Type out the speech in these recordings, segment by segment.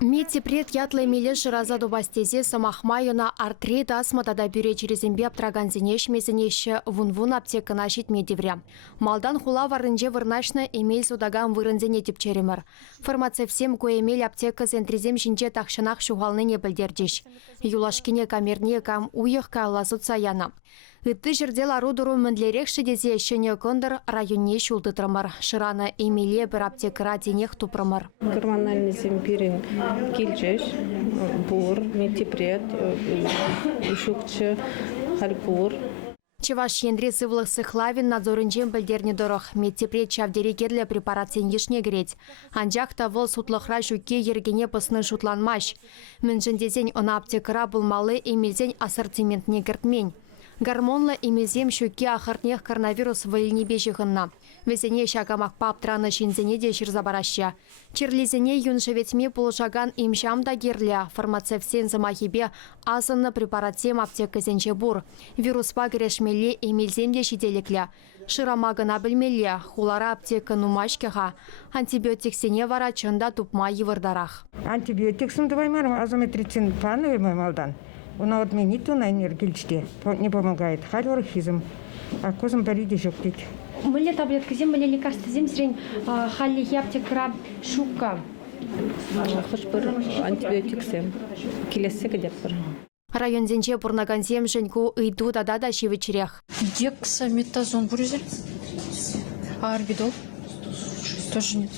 Медтепред ятлы миле шыраза добастезе самахмайына артрит астматада бюре черезембе аптраган зенешмезенеші вун-вун аптекына шитмедевре. Малдан хула варынже вырнашны эмель судаган вырынзене тепчеремір. Фармацевсем коемель аптека зентрезем шинче тақшынақ шуғалныне білдердеш. Юлашкине камерне кам уйық кайлазут саяна. Үтті жердел арудыру міндлерек шедезе шыне кондыр районне шултытырмыр. Шыраны эмеле бір аптекыра денех тупрымыр. Гормональный земпирин килчеш, бур, медтепред, ушукчы, хальпур. Чеваш ендре сывлық сыхлавин надзорынчен білдерне дұрық. Медтепред чавдерекерлі препарацин ешне керет. Анжақта вол сутлықра жүкке ергене пысны шутланмаш. Мінжіндезен она аптекыра бұлмалы емелзен ассортиментне кіртмен. Гормонлы емезем шөкке ахыртнех коронавирус выльнебе жығынна. Везене шагамақ паптраны шинзене де шырзабараща. Черлезене юншеветме пулышаган имшамда герлі. Фармацевсен замахибе азынны препаратсем аптекызенче бур. Вируспа керешмелі емелзем де шиделеклі. Шырамагына білмелі. Хулара аптека нумашкеға. Антибиотиксене вара чында тупма евырдарах. Антибиотик сындываймарым азометрицин плановый малдан. Он отменит на энергичке, не помогает. Халорхизм, а козам бариди жоктит. Были таблетки зим, были лекарства зим, срень халли аптекра шука. Хош бір антибиотик сем, келесі кедеп бір. Район зенче пурнаганзем женьку ыйду да шивычерех. Дексаметазон бурюзель. А орбидол? Тоже нет.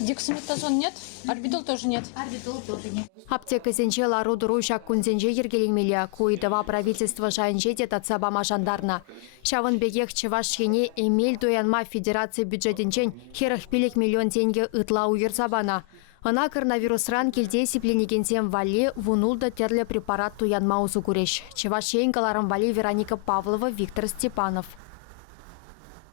Дексаметазон нет? Орбидол тоже нет. Орбидол тоже нет. Аптека зенче ларудыру шак кунзенче ергелеңмелі. Куйдава правительство шайынче де татсабама жандарна. Шавын бегех чеваш ене эмель доянма федерация бюджетінчен херах пелек миллион тенге ытла уйырсабана. Ана коронавирусран келде сипленегенсем вале вунулда терле препарат туянма узу куреш. Чеваш еңгаларым вале Вероника Павлова, Виктор Степанов.